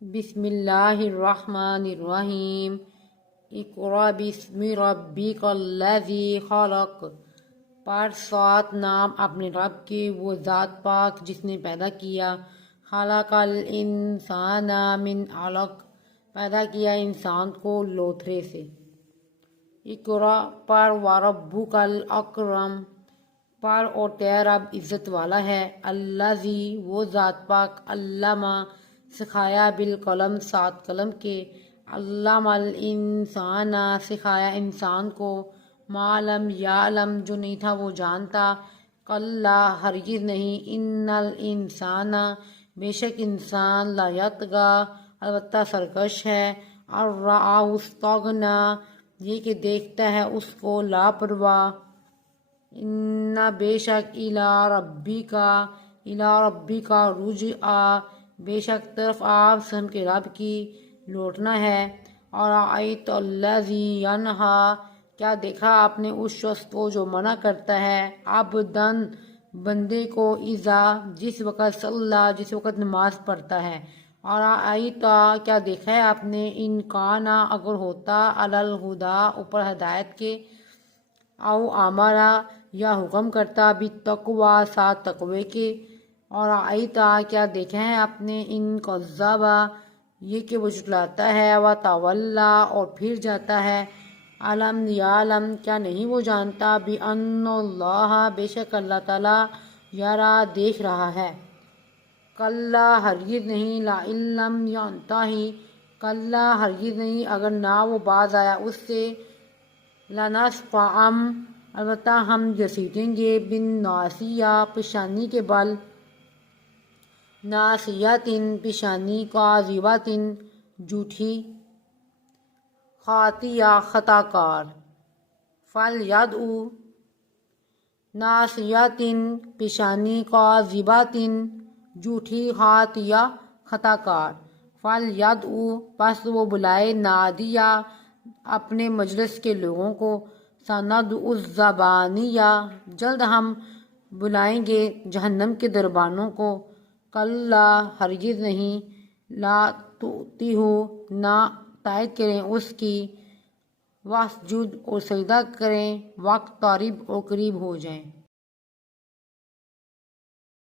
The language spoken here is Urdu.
بسم اللہ الرحمن الرحیم اقرأ باسم ربک الذی خلق، پڑھ سات نام اپنے رب کے، وہ ذات پاک جس نے پیدا کیا۔ خلق الانسان من علق، پیدا کیا انسان کو لوتھڑے سے۔ اقرأ پڑھ، وربک الاکرم، پڑھ اور تیرا رب عزت والا ہے۔ الذی وہ ذات پاک، علامہ سکھایا، بالقلم سات قلم کے، علم الانسان سکھایا انسان کو، ما لم یعلم جو نہیں تھا وہ جانتا، کلا ہرگز نہیں، ان الانسان بے شک انسان، لا یطغی البتہ سرکش ہے، ان رآہ استغنی یہ کہ دیکھتا ہے اس کو لاپرواہ، ان بے شک الی ربک رجعا بے شک طرف آپ ہم کے رب کی لوٹنا ہے۔ ارأیت الذی ینہی کیا دیکھا آپ نے اس شخص کو جو منع کرتا ہے، عبداً بندے کو، اذا جس وقت صلی جس وقت نماز پڑھتا ہے۔ ارأیت کیا دیکھا ہے آپ نے، ان کان اگر ہوتا، علی الہدی اوپر ہدایت کے، او امرا یا حکم کرتا، بالتقوی ساتھ تقوی کے۔ اور آئیتا کیا دیکھا ہے آپ نے، ان کذب یہ کہ وہ جھٹلاتا ہے، وتولی اور پھر جاتا ہے، علم یعلم کیا نہیں وہ جانتا، بان اللہ بے شک اللہ تعالیٰ، یرا دیکھ رہا ہے۔ کلا ہرگز نہیں، لئن لم ینتہی کلا ہرگز نہیں اگر نہ وہ باز آیا اس سے، لنصفعا البتہ ہم گھسیٹیں گے، بالناصیہ پیشانی کے بل، ناصیۃ پیشانی، کاذبۃ جھوٹی، خاطیہ خطا کار، فلیدعو ناصیۃ پیشانی، کاذبۃ جھوٹی، خاطیہ خطا کار، فلیدعو پس وہ بلائے، نادیہ اپنے مجلس کے لوگوں کو، سندعو الزبانیہ جلد ہم بلائیں گے جہنم کے دربانوں کو، کلا ہرگز نہیں، لا تطیعہ نہ اطاعت کریں اس کی، واسجد اور سجدہ کریں، واقترب اور قریب ہو جائیں۔